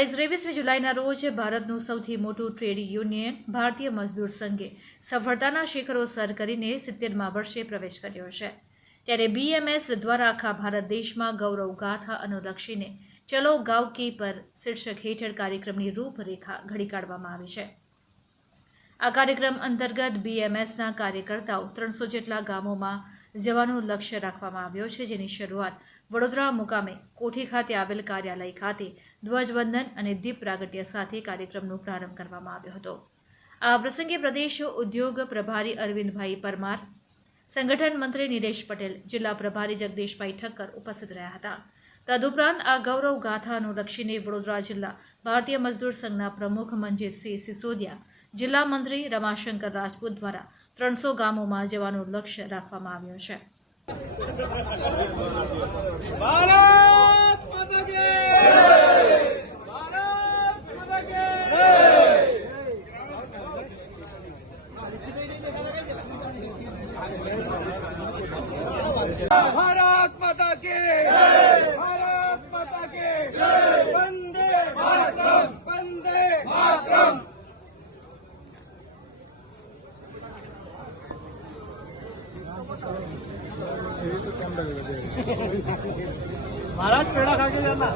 23મી જુલાઈના રોજ ભારતનું સૌથી મોટું ટ્રેડ યુનિયન ભારતીય મજદૂર સંઘે સફળતાના શિખરો સર કરીને 70મા વર્ષે પ્રવેશ કર્યો છે। ત્યારે BMS દ્વારા આખા ભારત દેશમાં ગૌરવ ગાથા અનુલક્ષીને ચલો ગાંવ કી પર શીર્ષક હેઠળ કાર્યક્રમની રૂપરેખા ઘડી કાઢવામાં આવી છે। આ કાર્યક્રમ અંતર્ગત BMSના કાર્યકર્તાઓ 300 જેટલા ગામોમાં જવાનો લક્ષ્ય રાખવામાં આવ્યો છે, જેની શરૂઆત વડોદરા મુકામે કોઠી ખાતે આવેલ કાર્યાલય ખાતે ધ્વજવંદન અને દીપ પ્રાગટ્ય સાથે કાર્યક્રમનો પ્રારંભ કરવામાં આવ્યો હતો। આ પ્રસંગે પ્રદેશ ઉદ્યોગ પ્રભારી અરવિંદભાઈ પરમાર, સંગઠન મંત્રી નિલેશ પટેલ, જિલ્લા પ્રભારી જગદીશભાઈ ઠક્કર ઉપસ્થિત રહ્યા હતા। તદુપરાંત આ ગૌરવ ગાથા અનુલક્ષીને વડોદરા જિલ્લા ભારતીય મજદૂર સંઘના પ્રમુખ મનજીતસિંહ સિસોદિયા, જિલ્લા મંત્રી રમાશંકર રાજપૂત દ્વારા 300 ગામોમાં જવાનું લક્ષ્ય રાખવામાં આવ્યું છે। भारत माता की जय, भारत माता की जय, वंदे मातरम, वंदे मातरम। महाराज पेड़ा खा के जाना।